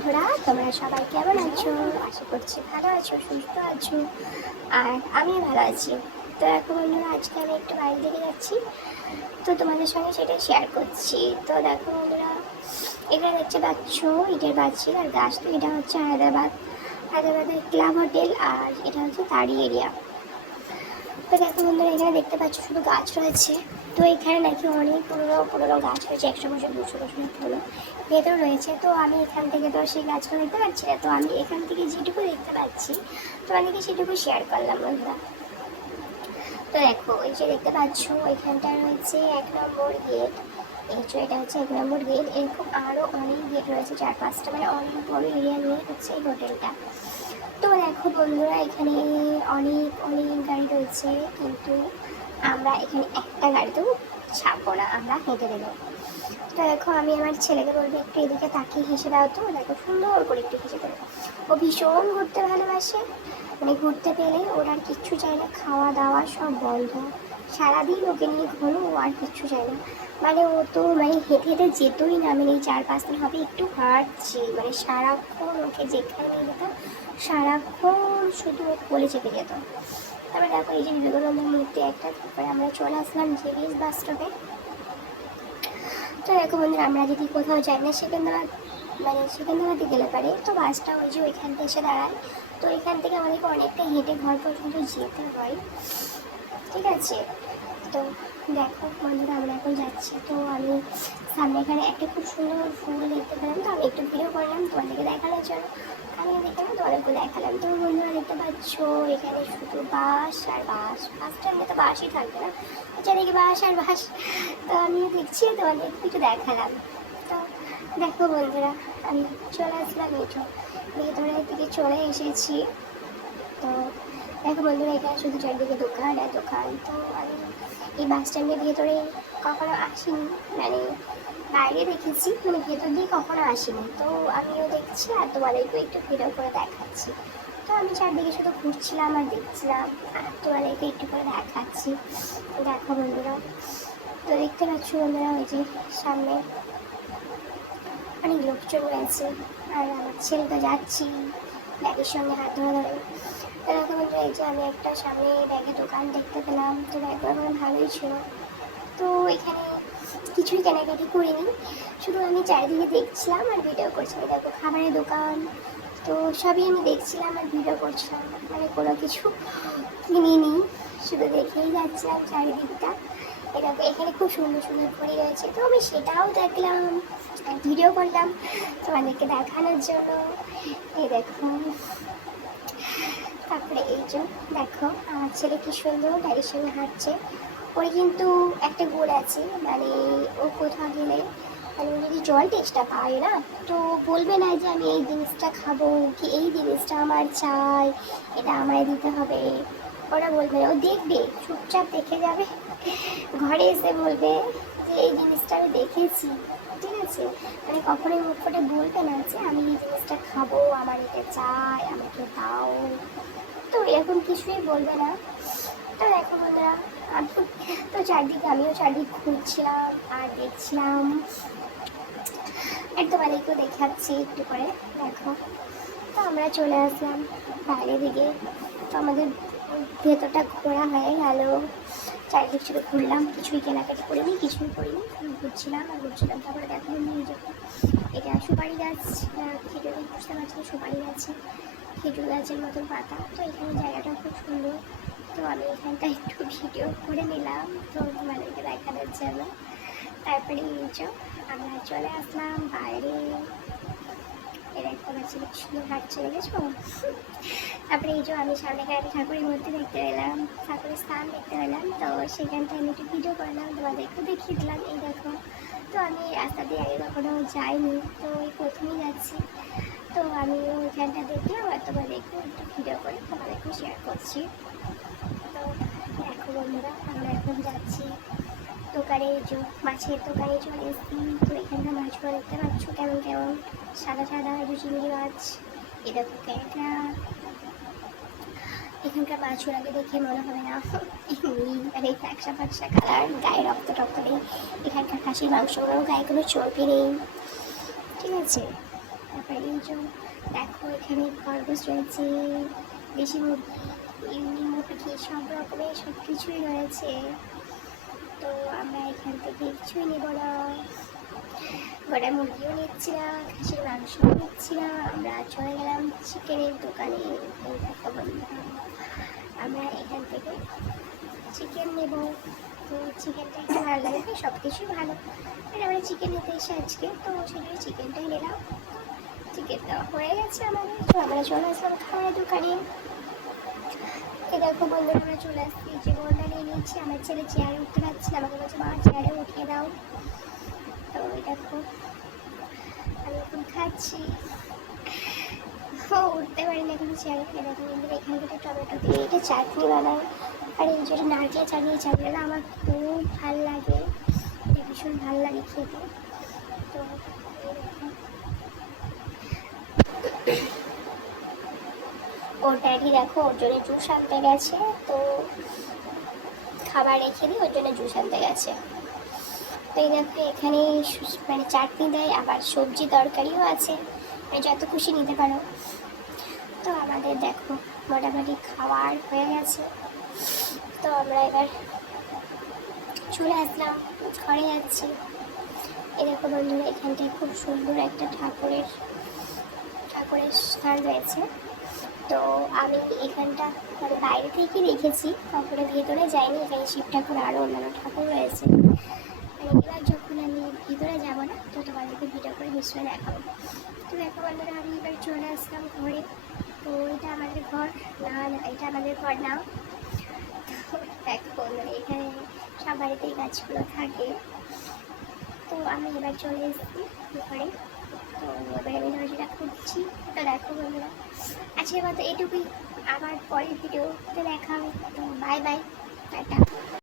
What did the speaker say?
বন্ধুরা, তোমরা সবাই কেমন আছো? আশা করছি ভালো আছো, সুস্থ আছো, আর আমি ভালো আছি। তো এখন বন্ধুরা, আজকে আমি একটু বাইরে দিকে যাচ্ছি, তো তোমাদের সঙ্গে সেটা শেয়ার করছি। তো দেখো বন্ধুরা, এখানে দেখতে পাচ্ছ ইটের পাচ্ছিল আর গাছ। তো এটা হচ্ছে হায়দ্রাবাদের ক্লাব হোটেল, আর এটা হচ্ছে তারি এরিয়া। তো দেখো বন্ধুরা, এখানে দেখতে পাচ্ছ শুধু গাছ রয়েছে। তো এখানে নাকি অনেক পুরোনো পুরোনো গাছ রয়েছে, 100 বছর 200 বছর পুরোনো ভেতর রয়েছে। তো আমি এখান থেকে তো সেই গাছগুলো দেখতে পাচ্ছি না, তো আমি এখান থেকে যেটুকু দেখতে পাচ্ছি তোমাদেরকে সেটুকু শেয়ার করলাম বন্ধুরা। তো দেখো, এই যে দেখতে পাচ্ছ এখানটা রয়েছে 1 নম্বর গেট। এই যে এটা হচ্ছে 1 নম্বর গেট। এরকম আরও অনেক গেট রয়েছে, 4-5টা, মানে অনেক বড় এরিয়া নিয়ে হচ্ছে এই হোটেলটা। তো দেখো বন্ধুরা, এখানে অনেক অনেক গাড়ি রয়েছে, কিন্তু আমরা এখানে একটা গাড়িতেও ছাড়বো না, আমরা হেঁটে দেবো। তো দেখো, আমি আমার ছেলেকে বলবো একটু এদিকে তাকিয়ে হেসে দাও। তো দেখো, সুন্দর করে একটু হেসে দেবো। ও ভীষণ ঘুরতে ভালোবাসে, মানে ঘুরতে পেলে ওর আর কিচ্ছু চাই না, খাওয়া দাওয়া সব বন্ধ। সারাদিন ওকে নিয়ে ঘোরো, ও আর কিচ্ছু চাই না। মানে ও তো মানে হেঁটে হেঁটে যেতই না, মানে এই 4-5 দিন হবে একটু হাঁটছে, মানে সারাক্ষণ ওকে যেখানে নিয়ে যেতাম সারাক্ষণ শুধু ও কোলে চেপে যেত। তারপরে দেখো, এই যে বিবেকানন্দের মূর্তি একটা, তারপরে আমরা চলে আসলাম জেবিএস বাস স্টপে। তো দেখো বন্ধুরা, আমরা যদি কোথাও যাই না সেকেন্দ্রাবাদে গেলে পারে, তো বাসটা ওই যে ওইখান থেকে এসে দাঁড়ায়। তো এখান থেকে আমাদেরকে অনেকটা হেঁটে ঘর পর্যন্ত যেতে হয়, ঠিক আছে। তো দেখো বন্ধুরা, আমরা এখন যাচ্ছি। তো আমি সামনে এখানে একটা খুব সুন্দর ফুল দেখতে পেলাম, তো আমি একটু ভিডিও করলাম তোমাদেরকে দেখানোর জন্য। আমি দেখলাম, তোমাদেরকে দেখালাম। তো বন্ধুরা দেখতে পাচ্ছ এখানে শুধু বাস আর বাস, বাসটা এমনি তো বাসই থাকবে না, চারিদিকে বাস আর বাস। তো আমিও দেখছি, তোমাদের একটু দেখালাম। তো দেখো বন্ধুরা, আমি চলে আসলাম এই ভেতরের দিকে চলে এসেছি। তো দেখো বন্ধুরা, এখানে শুধু চারদিকে দোকান আর দোকান। তো আমি এই বাস স্ট্যান্ডের ভেতরে কখনো আসিনি, মানে বাইরে দেখেছি, মানে ভেতর দিয়ে কখনো আসিনি। তো আমিও দেখছি আর তোমাদেরকেও একটু ভিডিও করে দেখাচ্ছি। তো আমি চারদিকে শুধু ঘুরছিলাম আর দেখছিলাম, আর তোমাদেরকে একটু করে দেখাচ্ছি। দেখো বন্ধুরা, তো দেখতে পাচ্ছ বন্ধুরা, ওই যে সামনে অনেক লোকজন রয়েছে, আর আমার ছেলে তো যাচ্ছি ব্যাগের সঙ্গে হাত ধরে ধরে। তো দেখো বন্ধুরা, এই যে আমি একটা সামনে ব্যাগের দোকান দেখতে পেলাম। তো ব্যাগগুলো আমার ভালোই ছিল। তো এখানে কিছুই কেনাকাটি করিনি, শুধু আমি চারিদিকে দেখছিলাম আর ভিডিও করছিলাম। দেখো, খাবারের দোকান, তো সবই আমি দেখছিলাম আর ভিডিও করছিলাম, মানে কোনো কিছু কিনিনি, শুধু দেখেই যাচ্ছিলাম চারিদিকটা। এরকম এখানে খুব সুন্দর সুন্দর ঘড়ি রয়েছে, তো আমি সেটাও দেখলাম আর ভিডিও করলাম তোমাদেরকে দেখানোর জন্য। এই দেখো, তারপরে এই যে দেখো, আমার ছেলে কি সুন্দর গাড়ির সঙ্গে হাঁটছে। ওর কিন্তু একটা গোল আছে, মানে ও কোথাও গেলে, মানে ও যদি জল টেস্টটা পায় না, তো বলবে না যে আমি এই জিনিসটা খাবো, কি এই জিনিসটা আমার চাই, এটা আমায় দিতে হবে। ওরা বলবে না, ও দেখবে, চুপচাপ দেখে যাবে, ঘরে এসে বলবে যে এই জিনিসটা আমি দেখেছি, ঠিক আছে। মানে কখনোই মুখ ফুটে বলবে না যে আমি এই জিনিসটা খাবো, আমার এটা চাই, আমাকে দাও, তো এরকম কিছুই বলবে না। তো দেখো বন্ধুরা, আমি তো আমিও চারদিক ঘুরছিলাম আর দেখছিলাম, একদম তোমাদেরকেও দেখাচ্ছি একটু করে। দেখো, তো আমরা চলে আসলাম বাইরে দিকে। তো আমাদের ভেতরটা ঘোরা হয়ে গেল, চারিদিক শুধু ঘুরলাম, কিছুই কেনাকাটি করিনি, কিছুই করিনি, ঘুরছিলাম আর ঘুরছিলাম। তারপরে দেখো এটা সুপারি গাছ, খেজুর বুঝতে পারছি সুপারি গাছে খেজুর গাছের মতন পাতা। তো এখানে জায়গাটা খুব সুন্দর। তো আমি এখানটা একটু ভিডিও করে নিলাম তো তোমাদেরকে দেখানোর জন্য। তারপরে আমরা চলে আসলাম বাইরে। এর একটা বাচ্চা সুন্দর হাঁটছে, দেখেছো। তারপরে আমি সামনে একটা ঠাকুরের মূর্তি দেখতে পেলাম, ঠাকুরের স্থান দেখতে পেলাম। তো সেখানটা আমি একটু ভিডিও করলাম, তোমাদেরকেও দেখিয়ে দিলাম। এই দেখো, তো আমি রাস্তা দিয়ে আগে কখনো যাইনি, তো এই প্রথমেই যাচ্ছি। তো আমি ওইখানটা দেখলাম আর তোমাদেরকেও একটু ভিডিও করে তোমাদেরকেও শেয়ার করছি। তো দেখো বন্ধুরা, আমরা এখন যাচ্ছি দোকানে, মাছের দোকানে চলে এসেছি। তো এখানকার মাছগুলো দেখতে পাচ্ছ কেমন কেমন সাদা সাদা, চিংড়ি মাছ। এ দেখো ক্যাঁকড়া। এখানকার মাছগুলোকে দেখে মনে হবে না মানে ফ্যাকসা ফ্যাকসা কালার, গায়ে রক্ত টক্ত নেই। এখানকার খাসির মাংসগুলোও গায়ে কোনো চর্বি নেই, ঠিক আছে। তারপরে এই যে দেখো এখানে খরগোশ রয়েছে, দেশি মুরগি, এমনি মুরগি, সব রকমের সব কিছুই রয়েছে। তো আমরা এখান থেকে কিছুই নেব না, গোটা মুরগিও নিচ্ছি না, খাসির মাংসও নিচ্ছি না, আমরা চলে গেলাম চিকেনের দোকানে। এই দেখো বন্ধুরা, আমরা এখান থেকে চিকেন নেব। তো চিকেনটা একটু ভালো লাগে, সব কিছুই ভালো, আর আমরা চিকেন নিতে এসে আজকে তো সেটাই চিকেনটাই নিলাম। চিকেন দেওয়া হয়ে গেছে আমাদের, তো আমরা চলে আসলাম খাবারের দোকানে। এই দেখো বন্ধুরা, আমরা চলে আসছি, চিকেনটা নিয়ে নিচ্ছি। আমার ছেলে চেয়ারে উঠতে পারছি না, আমাকে বলছে মা চেয়ারে উঠিয়ে দাও। তো ওই দেখো আমি এখন খাচ্ছি, উঠতে পারি না কিন্তু চেয়ারে। দেখো বন্ধুরা, এখানে একটা টমেটো দিয়ে এটা চাটনি বানায়, আর এই যেটা নারকেল চাটনি, চাটনিটা আমার খুব ভালো লাগে, এটা ভীষণ ভালো লাগে খেতে। তো ওর ড্যাডি দেখো ওর জন্য জুস আনতে গেছে, তো খাবার রেখে দিই, ওর জন্য জুস আনতে গেছে। তো এই দেখো এখানে মানে চাটনি দেয়, আবার সবজি তরকারিও আছে, মানে যত খুশি নিতে পারো। তো আমাদের দেখো মোটামুটি খাবার হয়ে গেছে, তো আমরা এবার চলে আসলাম, ঘরে যাচ্ছি। এই দেখো বন্ধুরা, এখানটায় খুব সুন্দর একটা ঠাকুরের স্থান রয়েছে। তো আমি এখানটা মানে বাইরে থেকে দেখেছি, তারপরে ভেতরে যাইনি। এখানে শিব ঠাকুর আরও অন্যান্য ঠাকুর রয়েছে। মানে এবার যখন আমি ভিতরে যাবো না, তো তোমাদেরকে ভিডিও করে নিশ্চয়ই দেখাবো। তো দেখো বন্ধুরা, আমি এবার চলে আসলাম ঘরে। তো এটা আমাদের ঘর না, এটা আমাদের ঘর না। তো দেখো বন্ধুরা, এখানে সব বাড়িতেই গাছগুলো থাকে। তো আমি এবার চলে এসেছি ঘরে, তো এবার আমি দরজাটা খুঁজছি। তো দেখো বন্ধুরা, আজকের মতো এটুকুই, আবার পরের ভিডিওতে দেখা হবে। তো বাই বাই, টাটা।